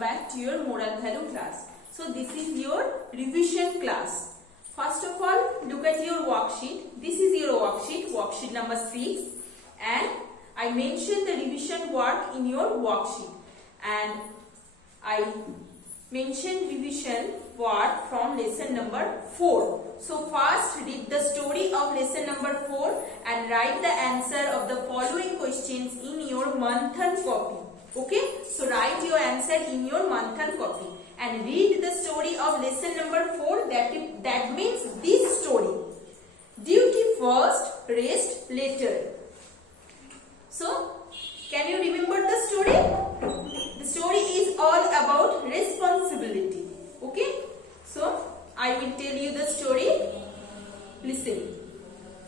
back to your moral value class. So this is your revision class. First of all, look at your worksheet. This is your worksheet number 6, and I mentioned the revision work in your worksheet, and I mentioned revision work from lesson number 4. So first read the story of lesson number 4 and write the answer of the following questions in your Manthan copy. Okay, so write your answer in your Manthan copy and read the story of lesson number 4. That means this story. Duty first, rest later. So, can you remember the story? The story is all about responsibility. Okay, so I will tell you the story. Listen.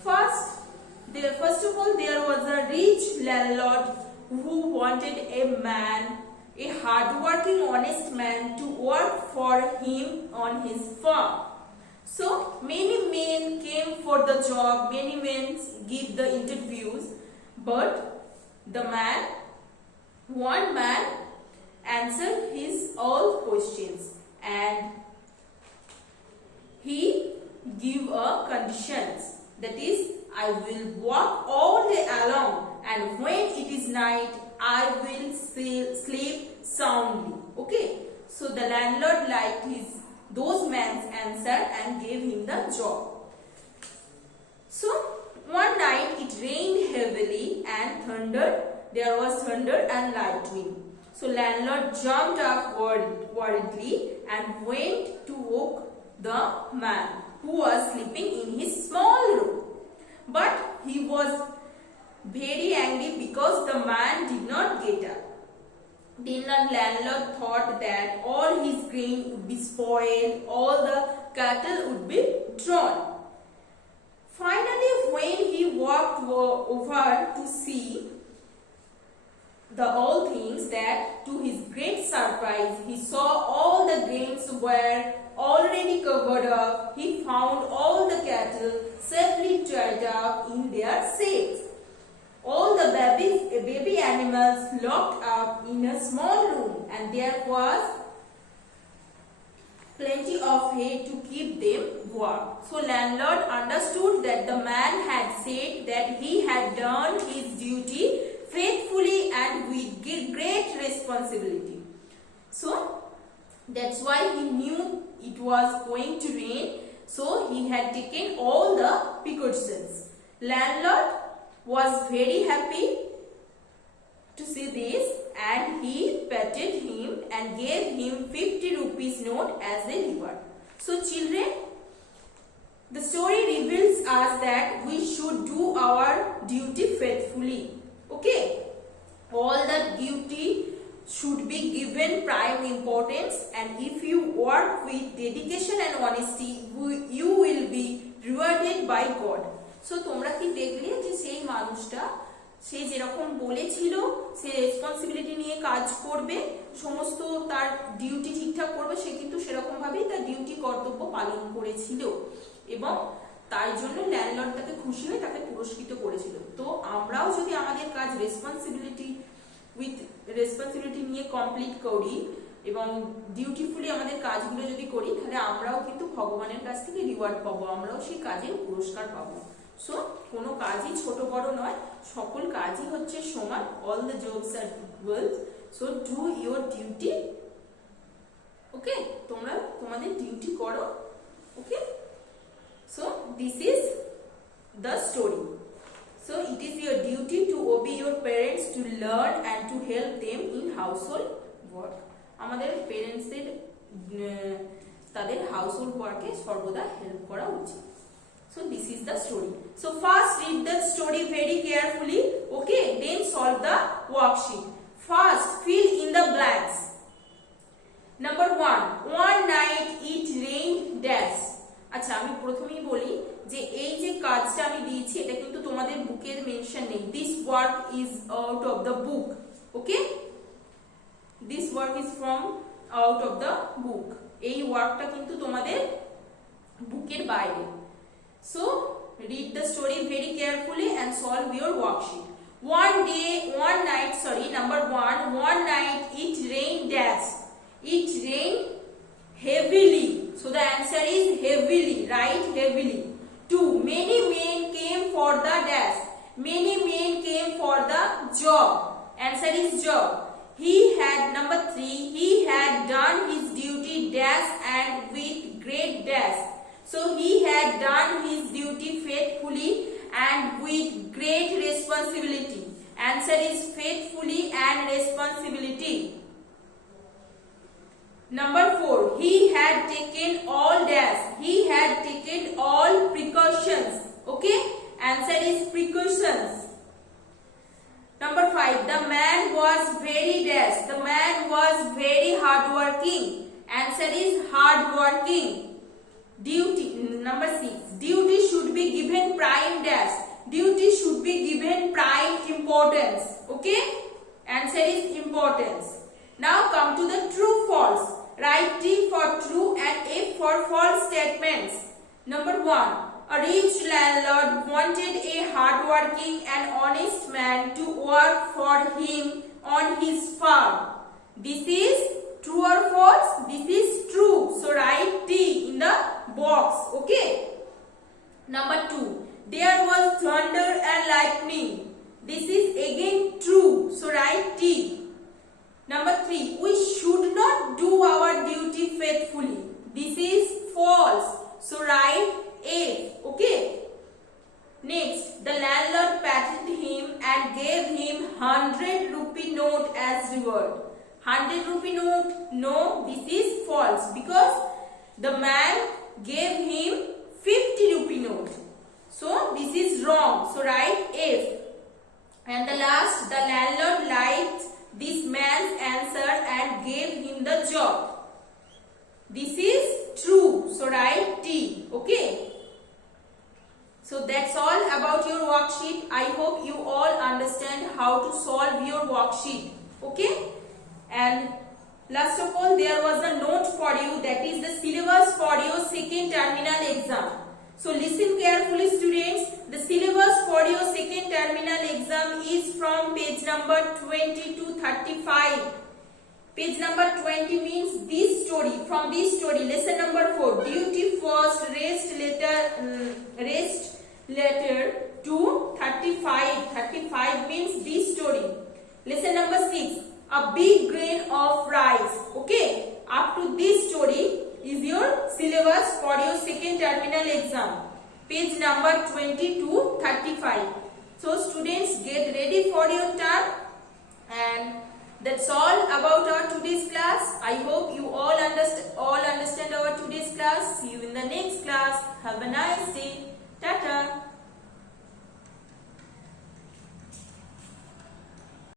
First of all, there was a rich landlord who wanted a hard-working, honest man to work for him on his farm. So many men came for the job, many men give the interviews, but one man answered his all questions and he give a conditions, that is, I will walk all day along, and when it is night I will sleep soundly. Okay, so the landlord liked those man's answer and gave him the job. So one night it rained heavily and there was thunder and lightning. So landlord jumped up worriedly and went to wake the man who was sleeping in his small room. But he was very angry because the man did not get up. Then the landlord thought that all his grain would be spoiled, all the cattle would be drawn. Finally, when he walked over to see all things, that to his great surprise, he saw all the grains were already covered up. He found all the cattle safely tied up in their sacks. All the baby animals locked up in a small room, and there was plenty of hay to keep them warm. So landlord understood that the man had said that he had done his duty faithfully and with great responsibility. So that's why he knew it was going to rain. So he had taken all the precautions. Landlord was very happy to see this, and he patted him and gave him 50 rupees note as a reward. So children, the story reveals us that we should do our duty faithfully. Okay, all the duty should be given prime importance, and if you work with dedication and honesty, you will be rewarded by God. So তোমরা কি দেখলে যে সেই মানুষটা সে যেরকম বলেছিল সে responsibility নিয়ে কাজ করবে, সমস্ত তার ডিউটি ঠিকঠাক করবে, সে কিন্তু সেরকম ভাবেই তার ডিউটি কর্তব্য পালন করেছিল এবং তার জন্য ল্যান্ডলর্ড তাকে খুশি হয়ে তাকে পুরস্কৃত করেছিল। তো আমরাও যদি আমাদের কাজ রেসপন্সিবিলিটি নিয়ে কমপ্লিট করি এবং ডিউটিফুলি আমাদের কাজগুলো যদি করি, তাহলে আমরাও কিন্তু ভগবানের কাছ থেকে রিওয়ার্ড পাবো, আমরাও সেই কাজের পুরস্কার পাবো। সো কোনো কাজই ছোট বড় নয়, সকল কাজই হচ্ছে সমান। All the jobs are equal, so do your duty. Okay, তোমরা তোমাদের ডিউটি করো। ওকে, so this is the story. So it is your duty to obey your parents, to learn and to help them in household work. আমাদের প্যারেন্টসদের তাদের household ওয়ার্কে সর্বদা help করা উচিত। So this is the story. So first read the story very carefully. Okay, then solve the worksheet. First, fill in the blanks. Number 1, one night it rained dash. আচ্ছা, আমি প্রথমেই বলি যে এই যে কাজটা আমি দিয়েছি এটা কিন্তু তোমাদের বুকের মেনশন নেই। This work is out of the book. Okay, this work is from out of the book. এই ওয়ার্কটা কিন্তু তোমাদের বুকের বাইরে। So read the story very carefully and solve your worksheet. Number 1, one night it rained dash. It rained heavily. So the answer is heavily. Write heavily. 2. Many men came for the dash. Many men came for the job. Answer is job. Number 3. He had done his duty dash and with great dash. So he had done his duty faithfully and with great responsibility. Answer is faithfully and responsibility. Number 4. He had taken all dash. He had taken all precautions. Okay? Answer is precautions. Number 5. The man was very dash. The man was very hardworking. Answer is hardworking. Duty. Number 6. Duty should be given prime dash. Duty should be given prime importance. Okay? Answer is importance. Now come to the true false. Write T for true and F for false statements. Number 1. A rich landlord wanted a hardworking and honest man to work for him on his farm. This is true or false? This is true. So write T in the box. Okay. Number 2. There was thunder and lightning. This is again true. So write T. Number 3. We should not do our duty faithfully. This is false. So write A. Okay. Next, the landlord patted him and gave him 100 rupee note as reward. 100 rupee note? No, this is false because the man gave him 50 rupee note. So this is wrong. So write F. And the last, the landlord liked this man's answer and gave him the job. This is true. So write T. Okay. So that's all about your worksheet. I hope you all understand how to solve your worksheet. Okay. And last of all, there was a note for you, that is the syllabus for your second terminal exam. So listen carefully, students. The syllabus for your second terminal exam is from page number 20 to 35. Page number 20 means this story. From this story, lesson number 4, duty first, rest later to 35. 35 means this story. Lesson number 6, a big grain of rice. Okay, up to this story is your syllabus for your second terminal exam. Page number 20 to 35. So students, get ready for your turn. And that's all about our today's class. I hope you all understand our today's class. See you in the next class. Have a nice day. Tata.